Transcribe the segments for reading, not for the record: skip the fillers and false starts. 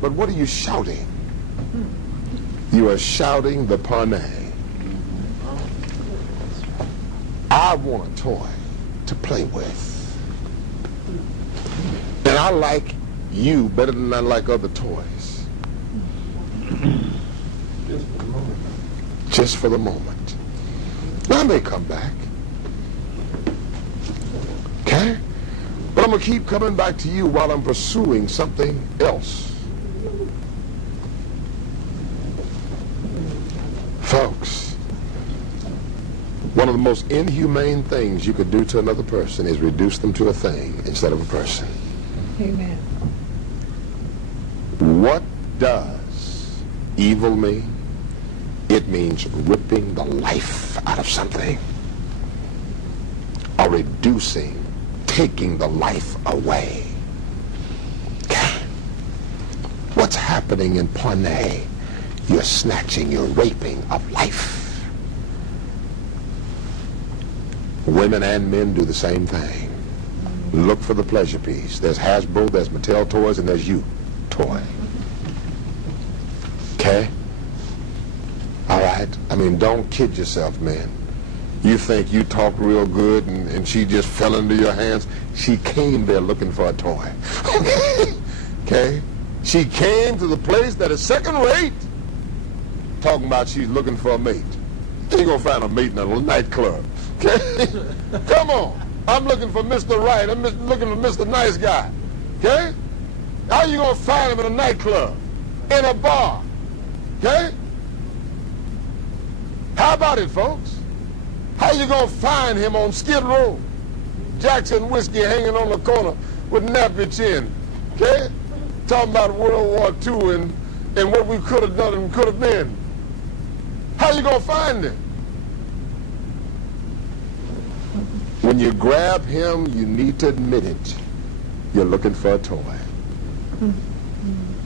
But what are you shouting? You are shouting the pane. I want a toy to play with. And I like you better than I like other toys. Just for the moment. Now I may come back. Okay? But I'm going to keep coming back to you while I'm pursuing something else. Folks, one of the most inhumane things you could do to another person is reduce them to a thing instead of a person. Amen. What does evil mean? It means ripping the life out of something, or reducing, taking the life away. What's happening in Pawnee? You're snatching, you're raping of life. Women and men do the same thing. Look for the pleasure piece. There's Hasbro, there's Mattel toys, and there's you toy. Okay? All right? I mean, don't kid yourself, man. You think you talk real good and she just fell into your hands. She came there looking for a toy. Okay? She came to the place that is second rate, talking about she's looking for a mate. You ain't gonna find a mate in a nightclub. Okay? Come on. I'm looking for Mr. Right. I'm looking for Mr. Nice Guy. Okay? How you gonna find him in a nightclub? In a bar? Okay? How about it, folks? How you gonna find him on Skid Row? Jackson whiskey hanging on the corner with nappy chin. Okay? Talking about World War II and what we could have done and could have been. How you gonna find him? When you grab him, you need to admit it. You're looking for a toy.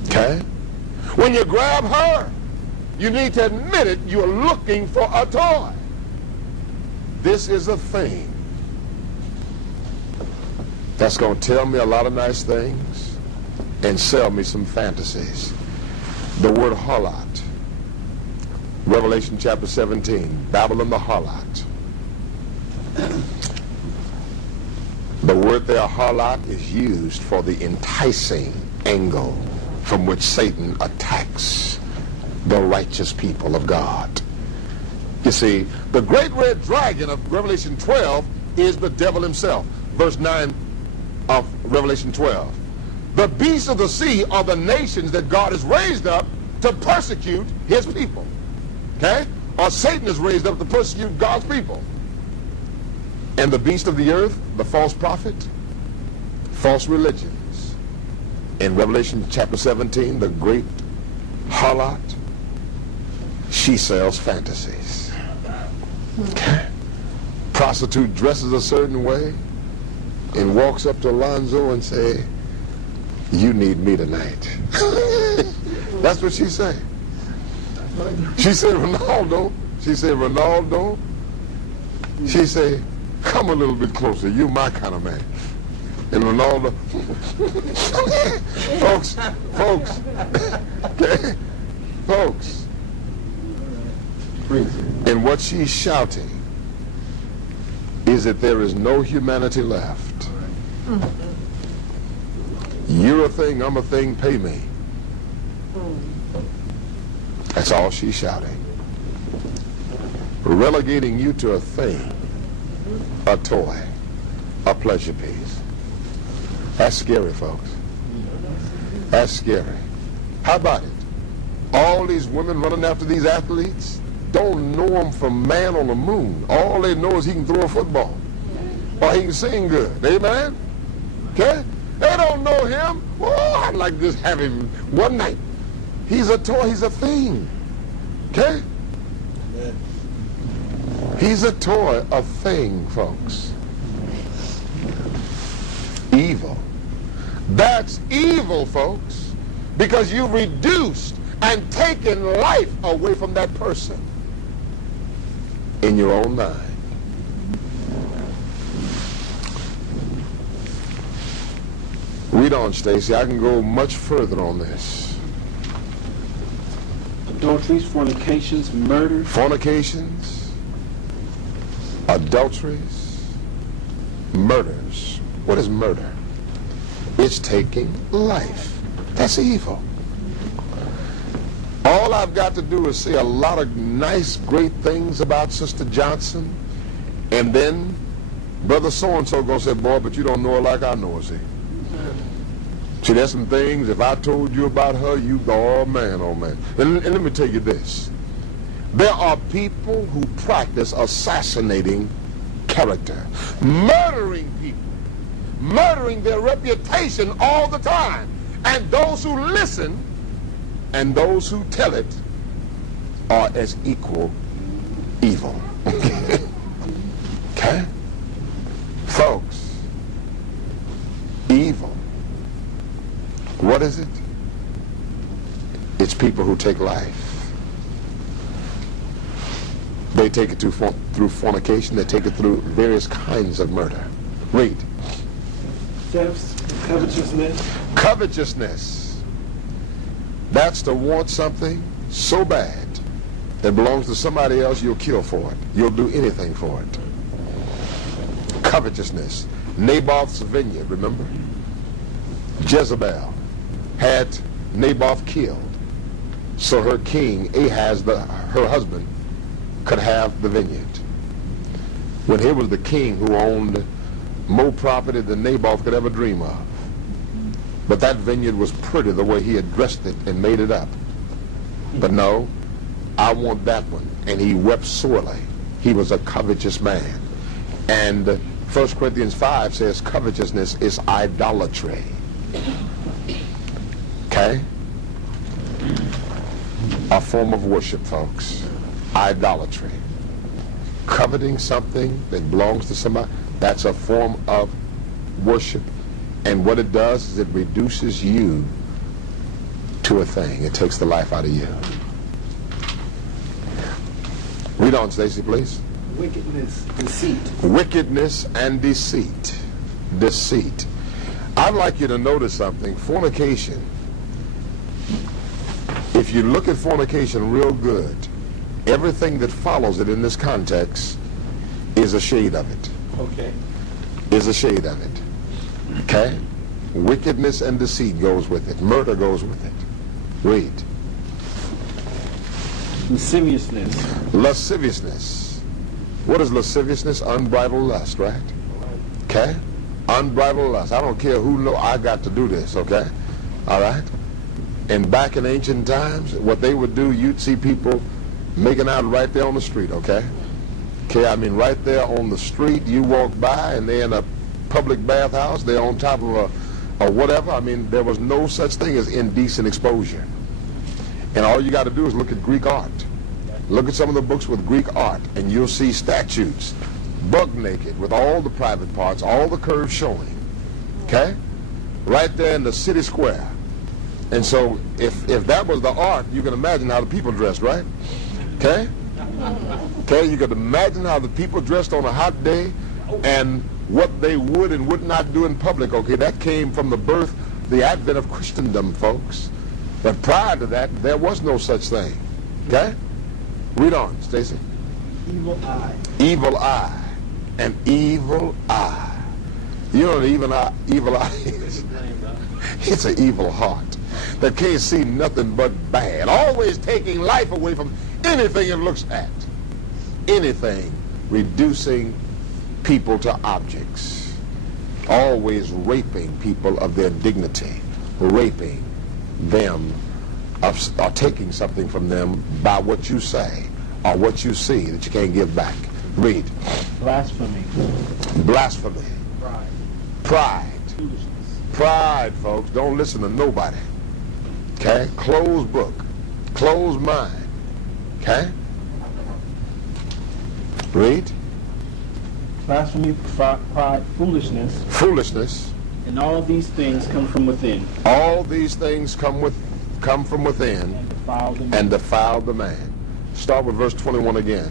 Okay? When you grab her, you need to admit it. You're looking for a toy. This is a thing that's going to tell me a lot of nice things and sell me some fantasies. The word harlot, Revelation chapter 17, Babylon the harlot. The word there, harlot, is used for the enticing angle from which Satan attacks the righteous people of God. You see, the great red dragon of Revelation 12 is the devil himself. Verse 9 of Revelation 12. The beasts of the sea are the nations that God has raised up to persecute his people. Okay? Or Satan is raised up to persecute God's people. And the beast of the earth, the false prophet, false religions. In Revelation chapter 17, the great harlot, she sells fantasies. Okay. Prostitute dresses a certain way and walks up to Alonzo and say, "You need me tonight." That's what she said. She said, "Ronaldo." She said, "Ronaldo." She said, "Come a little bit closer. You my kind of man." And Ronaldo, folks, okay, folks. And what she's shouting is that there is no humanity left. You're a thing, I'm a thing, pay me. That's all she's shouting. Relegating you to a thing, a toy, a pleasure piece. That's scary, folks. That's scary. How about it? All these women running after these athletes don't know him from man on the moon. All they know is he can throw a football or he can sing good. Amen? Okay? They don't know him. Oh, I'd like to just have him one night. He's a toy. He's a thing. Okay? He's a toy, a thing, folks. Evil. That's evil, folks, because you've reduced and taken life away from that person in your own mind. Read on, Stacy. I can go much further on this. adulteries, fornications, murders. Fornications, adulteries, murders. What is murder? It's taking life. That's evil. All I've got to do is say a lot of nice, great things about Sister Johnson, and then Brother so-and-so gonna say, boy, but you don't know her like I know her, see. See, there's some things, if I told you about her, you go, oh man, oh man. And let me tell you this. There are people who practice assassinating character, murdering people, murdering their reputation all the time. And those who listen and those who tell it are as equal evil. Okay? Folks, evil. What is it? It's people who take life. They take it through fornication. They take it through various kinds of murder. Read. Thefts, covetousness. Covetousness. That's to want something so bad that belongs to somebody else, you'll kill for it. You'll do anything for it. Covetousness. Naboth's vineyard, remember? Jezebel had Naboth killed so her king, Ahaz, her husband, could have the vineyard. When he was the king who owned more property than Naboth could ever dream of. But that vineyard was pretty the way he had dressed it and made it up. But no, I want that one. And he wept sorely. He was a covetous man. And 1 Corinthians 5 says covetousness is idolatry. Okay? A form of worship, folks. Idolatry. Coveting something that belongs to somebody, that's a form of worship. And what it does is it reduces you to a thing. It takes the life out of you. Read on, Stacy, please. Wickedness, deceit. Wickedness and deceit. Deceit. I'd like you to notice something. Fornication. If you look at fornication real good, everything that follows it in this context is a shade of it. Okay. Is a shade of it. Okay? Wickedness and deceit goes with it. Murder goes with it. Read. Lasciviousness. Lasciviousness. What is lasciviousness? Unbridled lust, right? Okay? Unbridled lust. I don't care who know I got to do this, okay? All right? And back in ancient times, what they would do, you'd see people making out right there on the street, okay? Okay, I mean right there on the street, you walk by and they're in a public bathhouse, they're on top of a whatever. I mean, there was no such thing as indecent exposure. And all you got to do is look at Greek art. Look at some of the books with Greek art, and you'll see statues, buck naked, with all the private parts, all the curves showing. Okay? Right there in the city square. And so, if that was the art, you can imagine how the people dressed, right? Okay? Okay, you can imagine how the people dressed on a hot day, and what they would and would not do in public. Okay, that came from the birth, the advent of Christendom, folks. But prior to that, there was no such thing. Okay? Read on, Stacy. Evil eye. Evil eye. An evil eye. You know what an evil eye is? It's an evil heart that can't see nothing but bad. Always taking life away from anything it looks at. Anything reducing people to objects. Always raping people of their dignity. Raping them or taking something from them by what you say or what you see that you can't give back. Read. Blasphemy. Blasphemy. Pride. Pride. Foolishness. Pride, folks. Don't listen to nobody. Okay? Closed book. Closed mind. Okay? Read. Blasphemy, pride, foolishness. Foolishness. And all these things come from within. All these things come from within And defile the man. and defile the man. Start with verse 21 again.